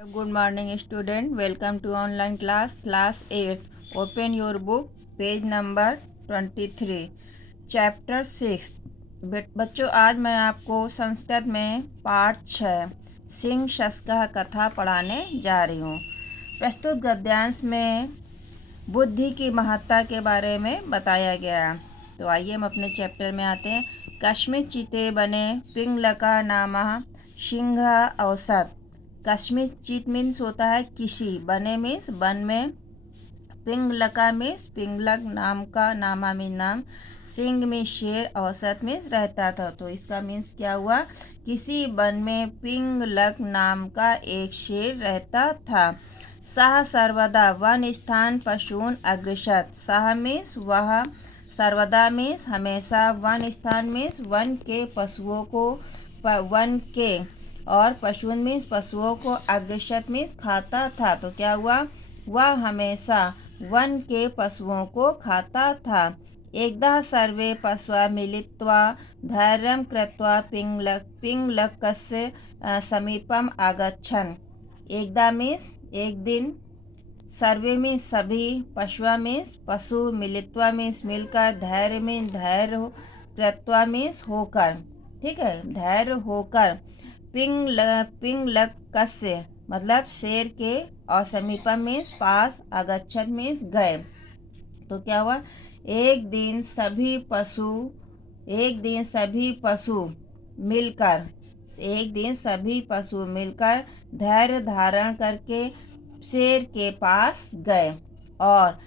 Good morning student. Welcome to online class 8th. Open your book page number 23 chapter 6. बच्चों आज मैं आपको संस्कृत में पाठ 6 सिंह शस्कः कथा पढ़ाने जा रही हूँ। प्रस्तुत गद्यांश में बुद्धि की महत्ता के बारे में बताया गया। तो आइए हम अपने चैप्टर में आते हैं। कस्मिंश्चित् चिते बने पिंगलका नामः सिंह औसत। कस्मिंश्चित् मीन्स होता है किसी, बने मीन्स वन में, पिंगलका मीन्स पिंगलक नाम का, नामा मीन नाम, सिंह में शेर, औसत मीन्स रहता था। तो इसका मीन्स क्या हुआ, किसी वन में पिंगलक नाम का एक शेर रहता था। सह सर्वदा वन स्थान पशून अग्रसत। सह मीन्स वह, सर्वदा मीन्स हमेशा, वन स्थान मीन्स वन के पशुओं को, वन के, और पशून मीन्स पशुओं को, अग्रसत मीन्स खाता था। तो क्या हुआ, वह हमेशा वन के पशुओं को खाता था। एकदा सर्वे पशवः मिलित्वा धैर्यं कृत्वा पिंगलकस्य समीपम आगच्छन्। एकदा मीन्स एक दिन, सर्वे मीन्स सभी, पशवा मीन्स पशु, मिलित्वा मीन्स मिलकर, धैर्य मीन्स धैर्य, कृत्वा मीन्स होकर, ठीक है, धैर्य होकर, पिंगलकस्य मतलब शेर के, और समीपम मीन्स पास, आगच्छन मीन्स गए। तो क्या हुआ, एक दिन सभी पशु मिलकर धैर्य धारण करके शेर के पास गए और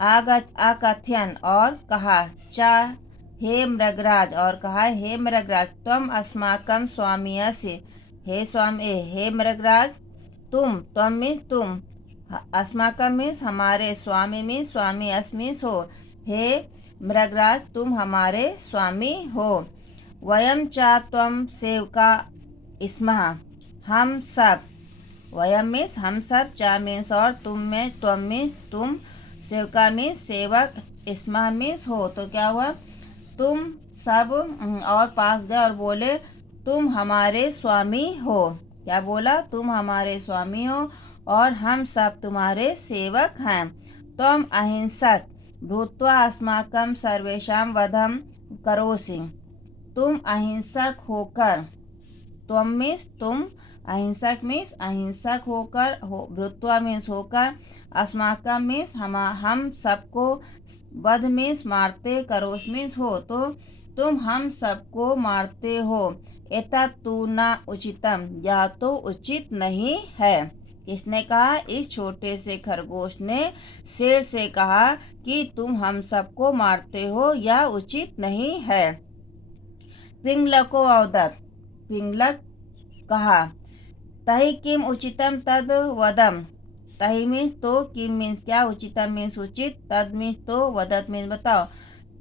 आकथ्यन और कहा, चा हे मृगराज, और कहा, हे मृगराज, त्वम अस्माकं स्वामी असि। हे स्वामी, हे मृगराज, त्वम मीन्स तुम, अस्माकं मीन्स हमारे, स्वामी मीन्स स्वामी, अस मीन्स हो, हे मृगराज तुम हमारे स्वामी हो। वयम च त्वम सेवका स्मः, हम सब, वयम मीन्स हम सब, चा मीन्स और, तुम मीन्स तुम, सेवका मीन्स सेवक, स्मः मीन्स हो। तो क्या हुआ, तुम सब और पास गए और बोले तुम हमारे स्वामी हो। क्या बोला, तुम हमारे स्वामी हो और हम सब तुम्हारे सेवक हैं। त्वम अहिंसक भूत्वा अस्माकं सर्वेषां वधं करोसि। तुम अहिंसक होकर, त्वम मीन्स तुम, अहिंसक मीन्स अहिंसक होकर, भूत्वा मीन्स होकर, अस्माकं मीन्स हम सबको, वध मीन्स मारते, करोस मीन्स हो, तो तुम हम सबको मारते हो। एतत् तु न उचितम, यह तो उचित नहीं है। किसने कहा, इस छोटे से खरगोश ने शेर से कहा कि तुम हम सबको मारते हो, यह उचित नहीं है। पिंगलको अवदत्, पिंगलक कहा, तहि किम उचितम तद वदम। तहि मीन्स तो, किम मीन्स क्या, उचितम मीन्स उचित, तद मीन्स तो, वदत मीन्स बताओ।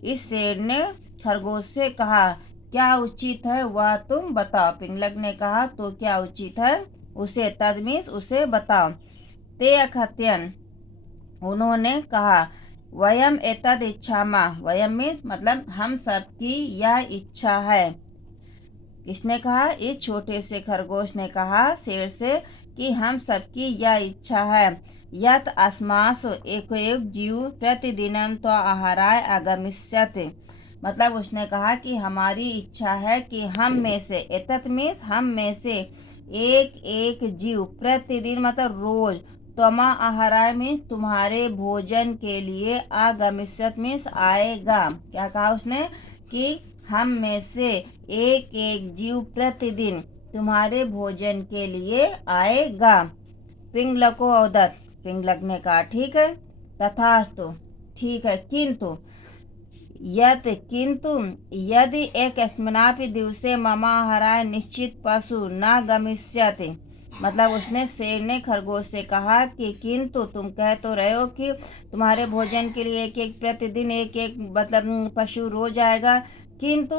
इस शेर ने खरगोश से कहा, क्या उचित है वह तुम बताओ। पिंगलक ने कहा, तो क्या उचित है उसे, तद मीन्स उसे बताओ। ते अकथयन्, उन्होंने कहा, वयम एतद इच्छामः, वयम मीन्स मतलब हम सबकी यह इच्छा है। किसने कहा, इस छोटे से खरगोश ने कहा शेर से कि हम सबकी यह इच्छा है। यत अस्मासु एक जीव प्रतिदिनम तो आहाराय आगमिष्यति, मतलब उसने कहा कि हमारी इच्छा है कि हम में से, एतत् मीन्स हम में से, एक एक जीव, प्रतिदिन मतलब रोज, त्वमा आहाराय मीन्स तुम्हारे भोजन के लिए, आगमिष्यत मीन्स आएगा। क्या कहा उसने, कि हम में से एक एक जीव प्रतिदिन तुम्हारे भोजन के लिए आएगा। पिंगलको अवदत्, पिंगलक ने कहा ठीक है, तथास्तु ठीक है, किंतु यदि एकस्मिन्नापि दिवसे मम आहाराय निश्चित पशु न गमिष्यति, मतलब उसने, शेर ने खरगोश से कहा कि किंतु तुम कह तो रहे हो कि तुम्हारे भोजन के लिए एक एक प्रतिदिन एक एक मतलब पशु रोज आएगा, किंतु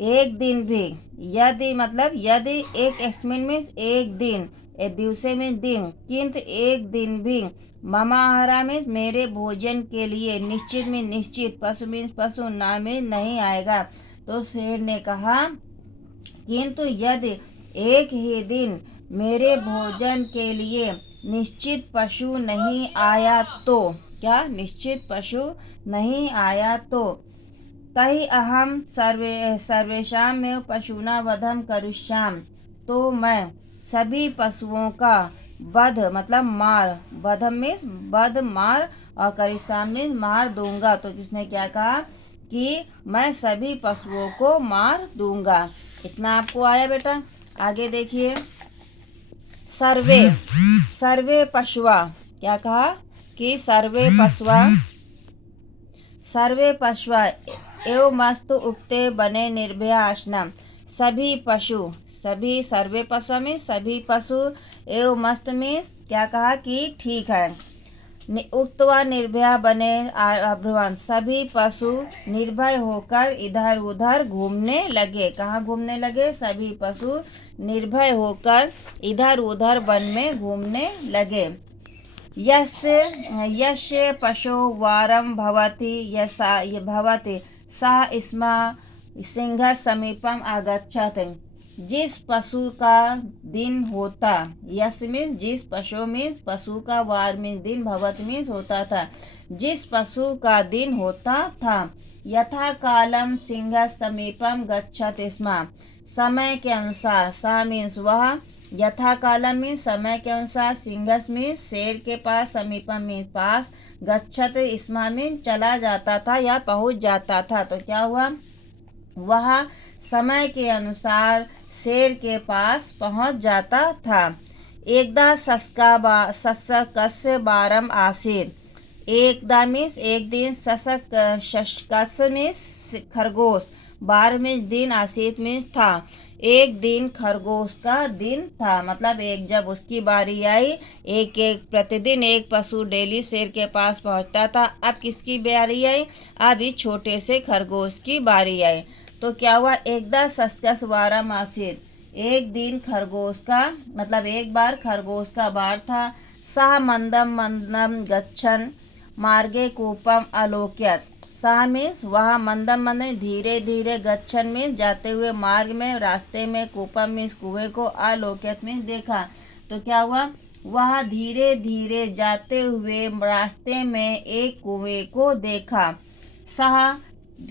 एक दिन भी, यदि मतलब यदि, एक अस्मिन मीन्स एक दिन, एक दिवसे में दिन, किंतु एक दिन भी, मम आहारा मीन्स मेरे भोजन के लिए, निश्चित में निश्चित, पशु मीन्स पशु, ना में नहीं आएगा। तो शेर ने कहा, किंतु यदि एक ही दिन मेरे भोजन के लिए निश्चित पशु नहीं आया तो, क्या निश्चित पशु नहीं आया तो, तहि अहम सर्वेषां में पशूना वधम करिष्यामि, तो मैं सभी पशुओं का वध मतलब मार, वधम मीन्स वध मार, और करिष्यामि मीन्स मार दूंगा। तो किसने क्या कहा कि मैं सभी पशुओं को मार दूंगा। इतना आपको आया बेटा। आगे देखिए, सर्वे सर्वे पशुआ, क्या कहा कि सर्वे पशुआ एवं मस्तु उक्ते बने निर्भया आसनम, सभी पशु, सभी सर्वे पशु में सभी पशु, एवं मस्त में क्या कहा कि ठीक है, उक्त व निर्भया बने अभ्रुवन, सभी पशु निर्भय होकर इधर उधर घूमने लगे। कहाँ घूमने लगे? सभी पशु निर्भय होकर इधर उधर वन में घूमने लगे। यस्य पशो वारं भवति सः स्म सिंह समीपम आगच्छति, जिस पशु का दिन होता, यस मीन्स जिस पशु मीन्स पशु का, वार मीन्स दिन, भवत मीन्स होता था, जिस पशु का दिन होता था, यथा कालम सिंह समीपम गच्छति स्म, समय के अनुसार, सा मीन्स वह, यथा कालम मीन्स समय के अनुसार, सिंह मीन्स शेर के पास, समीपम मीन्स पास, गच्छति स्म मीन्स चला जाता था या पहुंच जाता था। तो क्या हुआ? वह समय के अनुसार शेर के पास पहुंच जाता था। एकदा शशकस्य बारम आसीत्, एकदा मीन्स एक दिन, शशकस्य मीन्स खरगोश, बार मीन्स दिन, आसीत मीन्स था, एक दिन खरगोश का दिन था। मतलब एक जब उसकी बारी आई, एक प्रतिदिन एक पशु डेली शेर के पास पहुंचता था। अब किसकी बारी आई? अब इस छोटे से खरगोश की बारी आई। तो क्या हुआ? एकदा शशकस्य बारम आसीत्, एक दिन खरगोश का, मतलब एक बार खरगोश का बार था। सः मंदम मंदम गच्छन् मार्गे कूपम अलोक्यत, सः मीन्स वह, मंदम मंदम धीरे धीरे, गच्छन में जाते हुए, मार्ग में रास्ते में, कूपम मीन्स कुएं को, अलोक्यत में देखा। तो क्या हुआ? वह धीरे धीरे जाते हुए रास्ते में एक कुएं को देखा। सः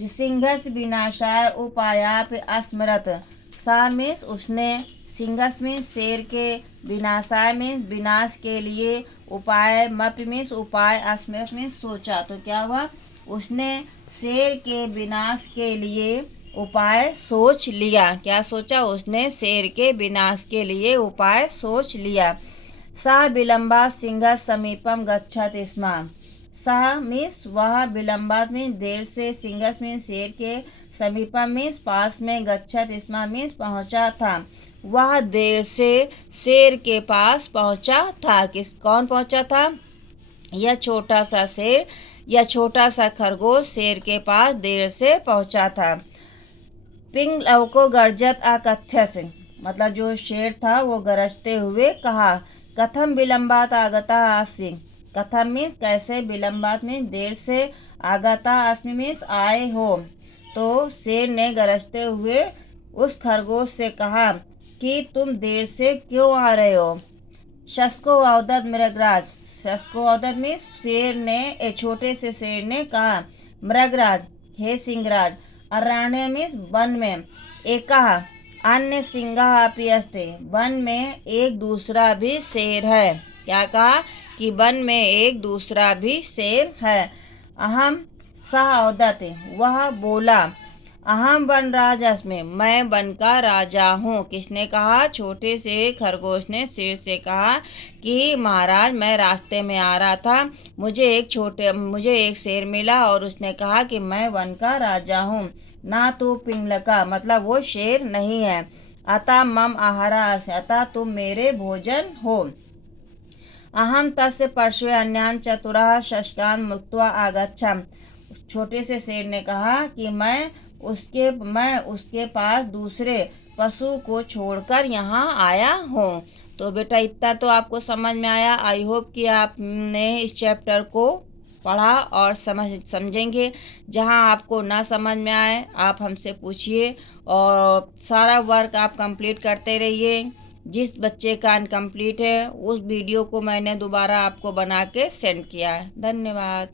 सिंहस्य विनाशाय उपायाप अस्मरत, सा मीन्स उसने, सिंहस मीन्स शेर के, विनाशाय मीन्स विनाश के लिए, उपाय मप मीन्स उपाय, अस्मरत मीन्स सोचा। तो क्या हुआ? उसने शेर के विनाश के लिए उपाय सोच लिया। क्या सोचा? उसने शेर के विनाश के लिए उपाय सोच लिया। सा विलंबा सिंह समीपम गच्छति स्म, सह मीन्स वह, विलंबात मीन्स देर से, सिंगस मीन्स शेर के, समीपम मीन्स पास में, गच्छत स्म मीन्स पहुंचा था। वह देर से शेर के पास पहुंचा था। कौन पहुंचा था? यह छोटा सा शेर, यह छोटा सा खरगोश शेर के पास देर से पहुंचा था। पिंगलव को गर्जत अकथ्यस, मतलब जो शेर था वो गरजते हुए कहा, कथम विलंबात आगता आसी, कथम मीन्स कैसे, विलंबात मीन्स देर से, आगता अस्मि मीन्स आए हो। तो शेर ने गरजते हुए उस खरगोश से कहा कि तुम देर से क्यों आ रहे हो। शस्को अवदत मृगराज, शस्को अवदत मीन्स शेर ने, छोटे से शेर ने कहा, मृगराज हे सिंहराज, अरण्य मीन्स वन में, एका अन्य सिंहा अपि अस्ति, वन में एक दूसरा भी शेर है। क्या कहा? कि वन में एक दूसरा भी शेर है। अहम सह अवदत, वह बोला, अहम वन राज अस्मि, मैं वन का राजा हूँ। किसने कहा? छोटे से खरगोश ने शेर से कहा कि महाराज मैं रास्ते में आ रहा था, मुझे एक शेर मिला और उसने कहा कि मैं वन का राजा हूँ। ना तो पिंगलका, मतलब वो शेर नहीं है। अतः मम आहारा, अतः तुम मेरे भोजन हो। अहम तस्य पार्श्वे अन्यान चतुरः शशकान मुक्त्वा आगच्छम, छोटे से शेर ने कहा कि मैं उसके पास दूसरे पशु को छोड़कर यहाँ आया हूँ। तो बेटा इतना तो आपको समझ में आया। आई होप कि आपने इस चैप्टर को पढ़ा और समझेंगे। जहाँ आपको ना समझ में आए आप हमसे पूछिए और सारा वर्क आप कंप्लीट करते रहिए। जिस बच्चे का अनकम्प्लीट है उस वीडियो को मैंने दोबारा आपको बना के सेंड किया है। धन्यवाद।